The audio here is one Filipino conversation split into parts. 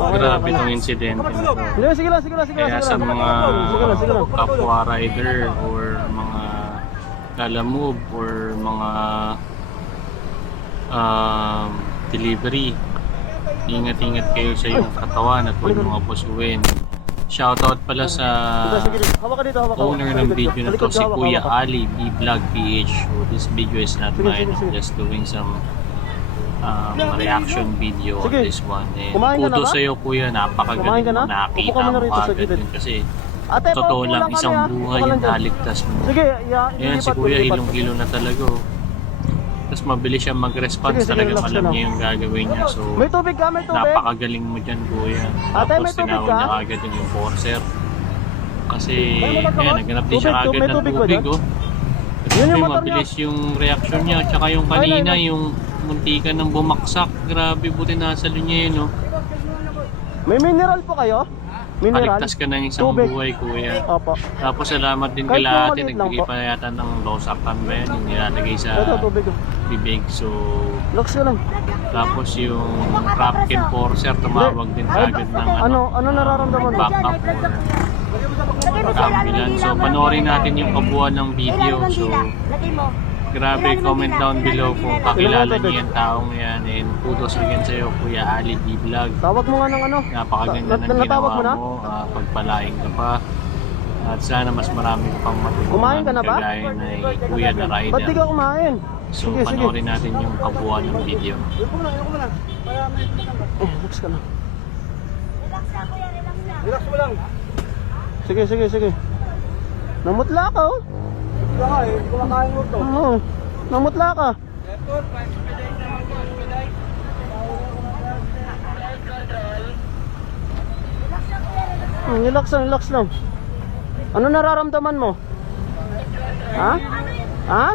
Okay, Grabe itong insidente na to. Sige lang, sige lang, sige lang. Kaya sa mga Sige lang, sige lang. kapwa rider or mga lalamove or mga um, delivery, ingat-ingat kayo sa iyong katawan at huwag mga pusuin. Shoutout pala sa owner ng video na to, si Kuya. Ali, B-Vlog PH. So this video is not mine. I'm just doing some um, reaction video on Sige. this one. And Kumain ka na kudos ba? sa'yo kuya, Kumain napakagaling ka na? mo, Upo nakita ka muna mo rito sa agad gilid. yun kasi Ate, totoo paupo lang, kami, isang ah. buhay Upo ka lang yung dyan. naligtas mo. Sige, ya, Ayan, si kuya, lipat. ilong-ilo na talaga oh. Tapos mabilis siya mag-response, Sige, sige, talagang relax alam lang. niya yung gagawin niya. So, May tubig ka, may tubig. napakagaling mo dyan kuya. Ate, Tapos may tubig tinawag ka? niya agad yung enforcer. Kasi, May motor ka ayan, ba? naganap din siya Tubig, agad may ng tubig ba tubig dyan? oh. Yun yung motor mabilis yung reaction niya. Tsaka yung Ay, kanina, ay, ay. yung muntikan ng bumaksak. Grabe, buti nasa linya yun, no? May mineral po kayo? Mineral? Kaligtas ka ng isang Tubig. buhay, kuya. Opo. Tapos salamat din Kahit kila ate. maliit lang Nagbigay po. pa yata ng Losartan ba yan? Yung nilalagay sa Ito, tubig. bibig. So, Relax ka lang. tapos yung traffic enforcer tumawag din agad ng ano, ano nararamdaman mo? backup or ambulance. So, panoorin natin yung kabuuan ng video. So, Lagay mo. Grabe, comment down below kung kakilala niyo yung taong yan. And kudos again sa'yo, Kuya Ali D. Vlog. Tawag mo nga ng ano. Napakaganda Na- ng ginawa mo na? mo. ah, pagpalaing ka pa. At sana mas marami ka pang matulungan. Kumain ka na ba? Kagaya na Kuya na Ba't di rider. ka kumain? So, Sige, sige. panoorin natin yung kabuuan ng video. Eh, relax ka lang. Relax lang kuya, relax lang. Relax mo lang. Sige, sige, sige. Namutla ka oh. Namutla ka eh, kumakain mo to. Oo, namutla ka. Hmm, relax lang, relax lang. Ano nararamdaman mo? Ha? Ha?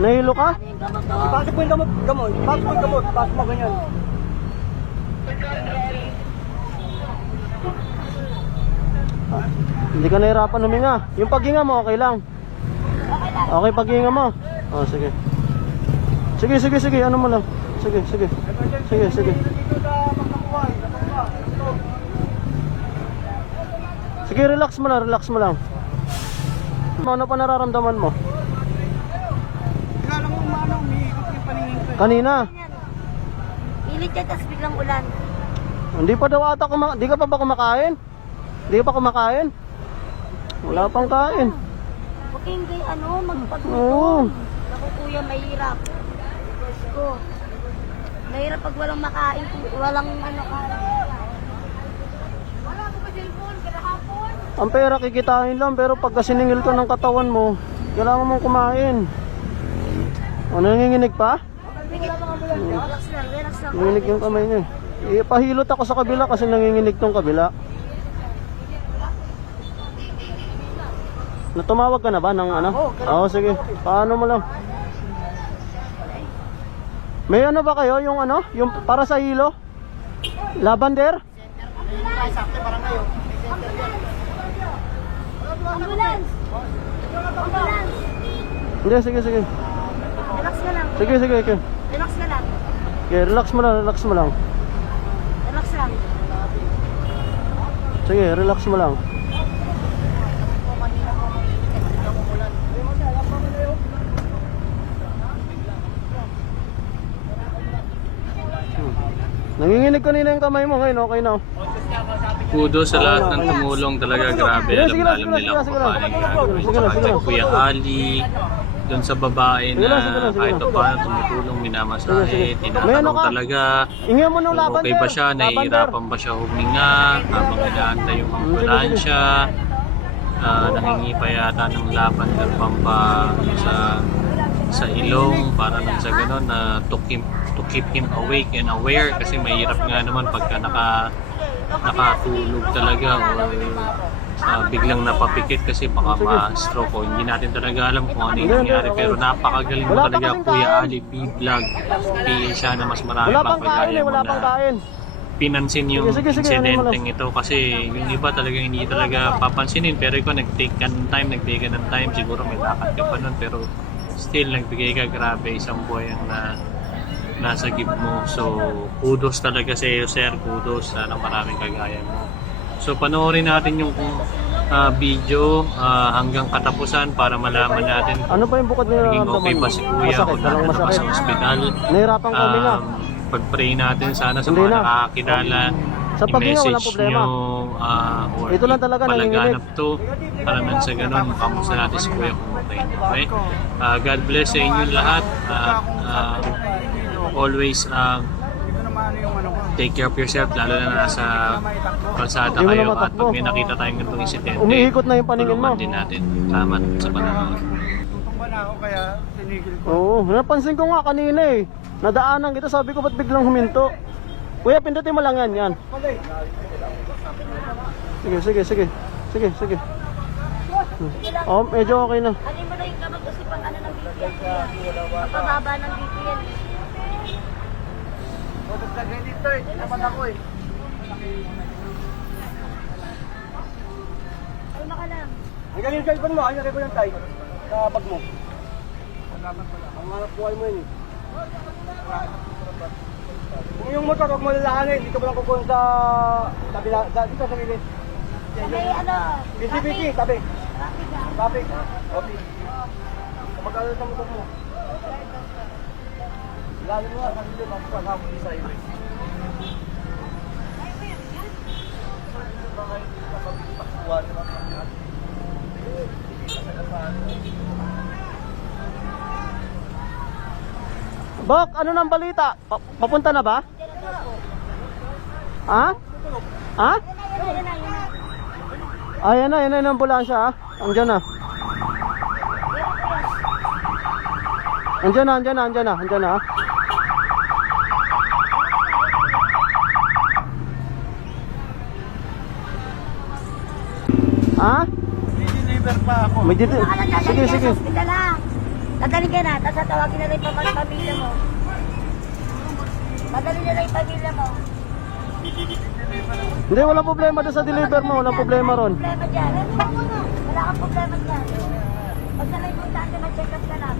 Nahilo ka? Ipasok mo yung gamot, gamot. Ipasok mo yung gamot. Ipasok mo ganyan. Hindi ka nahirapan huminga. Yung paghinga mo, okay lang. Okay, paghinga mo. Oh, sige. Sige, sige, sige. Ano mo lang. Sige, sige. Sige, sige. Sige, relax mo lang, relax mo lang. Ano pa nararamdaman mo? Kilala mo umano, umiikot yung paningin ko. Kanina, Pilit ka, tapos biglang ulan. hindi pa daw ata kuma... Di ka pa ba kumakain? Di ka pa kumakain? Wala pang kain. Kayong gay, ano, Oo. magpaglutom. Ako kuya, mahirap. Diyos ko. Mahirap pag walang makain, walang ano kain. Wala ko ba cellphone? Kahapon? Ang pera kikitain lang pero pagka siningil ka ng katawan mo, kailangan mong kumain. O nanginginig pa? Nanginginig yung kamay niya. Ipahilot ako sa kabila kasi nanginginig tong kabila. Natumawag ka na ba ng ano? Oo, sige. Paano mo lang? May ano ba kayo yung ano? Yung para sa hilo? Lavender? Ambulance! Ambulance! Hindi, sige, sige. Relax ka lang. Sige, sige, okay. Relax ka lang. Okay, relax mo lang, relax mo lang. Relax lang. Sige, relax mo lang. Nanginginig kanina yung kamay mo, ngayon okay na. Kudos sa lahat ng tumulong talaga. Grabe, alam na lang, alam nila lang, lang. paano yung gagawin. Lang, Tsaka kay lang. Kuya Ali, doon sa babae lang, na lang, kahit lang. pa paano tumutulong, minamasahe, ano tinatanong talaga. Ng Kung okay ba siya, nahihirapan ba siya huminga habang inaantay yung ambulansya. Ah, nangingi pa yata ng lavender pampa sa sa ilong para nang sa ganun na to keep to keep him awake and aware kasi mahirap nga naman pagka naka nakatulog talaga or ah, biglang napapikit kasi baka ma-stroke o hindi natin talaga alam kung ano yung nangyari. Pero napakagaling mo talaga Kuya. Ali B-Vlog PA siya na mas marami pang kagaya mo na pinansin yung Sige, sige, ano mo insidenteng ito kasi yung iba talaga hindi talaga papansinin. Pero ikaw nag-take ka ng time, ka ng time. Siguro may lakad ka pa nun pero still nagbigay ka. Grabe isang buhay ang na nasa give mo. So, kudos talaga sa iyo, sir. Kudos. Sana maraming kagaya mo. So, panoorin natin yung ah, video ah, hanggang katapusan para malaman natin Ano ba yung bukod na naging okay ba si kuya Masakit, kung pa sa ospital. Nahirapan ka huminga. Um, pag-pray natin sana sa mga na. nakakilala. Sa walang i-message problema. nyo, ah, or Ito lang talaga, palaganap to para nang sa ganun, kamusta natin si Kuya kung okay. okay? Ah, God bless sa inyo lahat. At ah, always ah, take care of yourself, lalo na nasa kalsada kayo. At pag may nakita tayong ganitong insidente, Umiikot na yung paningin mo. din natin. Salamat sa ba na ako kaya tinigil ko. Oo, napansin ko nga kanina eh. Nadaanan kita, sabi ko ba't biglang huminto? Kuya, pindutin mo lang yan, yan. Sige, sige, sige. Sige, sige. Oh, medyo okay na. Ano mo na yung pang ano ng BP yan. Pagpababa ng BP Tutong sa ganito eh. Naman ako eh. Maka lang. Ang galing sa cellphone mo, ay nalagay ko yung tay. Sa bag mo. Ang hanap buhay mo yun eh. Kung yung motor, huwag mo lalahanin. Dito mo lang kukunin sa... Tabi na, sa, dito sa gilid. May ano, Busy, busy, tabi. traffic ah. Tabi. Okay. Kapag sa motor mo. Lalo gilid, ako pa ako sa highway. Bok, ano nang balita? Pa- papunta na ba? Ha? Ha? Na, na. Ayan na, yan na yung ambulansya ha. Andiyan na. Andiyan na, andiyan na, andiyan na, andiyan na. Ha. Deliver pa ako. May dito. Nagdadali Sige, ka sige. ospital ah. Dadali ka na, tapos tatawagin na rin pa mga pamilya mo. Dadali na lang yung pamilya mo. Hindi, walang problema doon sa deliver mo. Walang problema ron. Wala kang problema dyan. Wala kang problema dyan. Pag na importante na check up ka lang.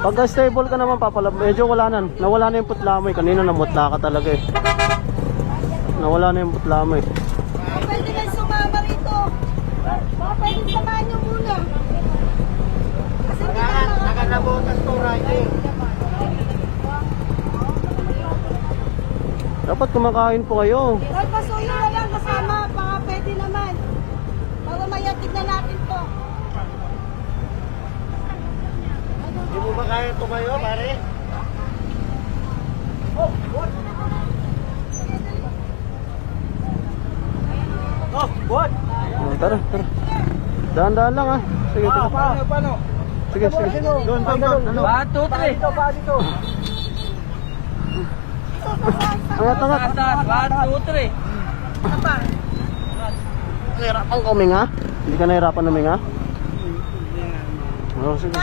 Pagka stable ka naman, papala, medyo wala na. Nawala na yung putla mo eh. Kanina namutla ka talaga eh. Nawala na yung putla mo eh. Pwede kayo sumama rito. Baka pwede samahan niyo muna. Kasi hindi ka na. Nakanabotas to, Riley. Dapat kumakain po kayo. Ay, pasuyo na lang kasama. Baka pwede naman. Para mayatid na natin to. Hindi mo ba kaya tumayo, pare? Oh, what? Oh, tara, tara. Dahan-dahan lang ah. Sige, sige. Paano, paano? Sige, sige. Doon, doon, doon. One, two, three. Dito, pa dito. Angat, angat. One, two, three. Nahirapan ka huminga? Hindi ka nahirapan huminga? Oh, sige.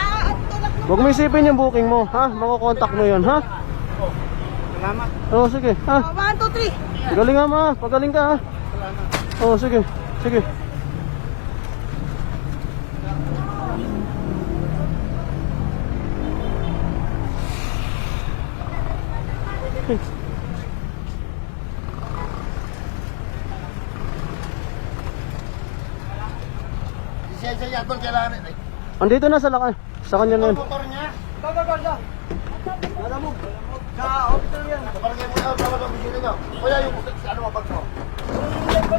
Huwag mo isipin yung booking mo, ha? Mako-contact mo yun, ha? Salamat. Oh, sige, ha? One, two, three. Galing nga ma, pagaling ka, ha? Oh, sige, sige. Lisensya niya, tol, kailangan. Ay, Andito na sa laka, sa kanya na yun. motor niya. Go, go, go. Wala mo. Sa hospital yan. Sa barangay mo na, tawag ang bisita niyo. Kuya, yung ano,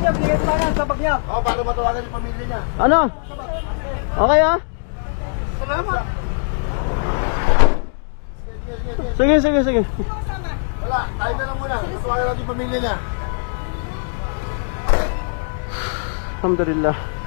niya, binigay pa yan niya. Oo, para matawagan yung pamilya niya. Ano? Okay, ha? Salamat. Sige, sige, sige. Wala, tayo na lang muna. Matawagan natin yung pamilya niya. Alhamdulillah.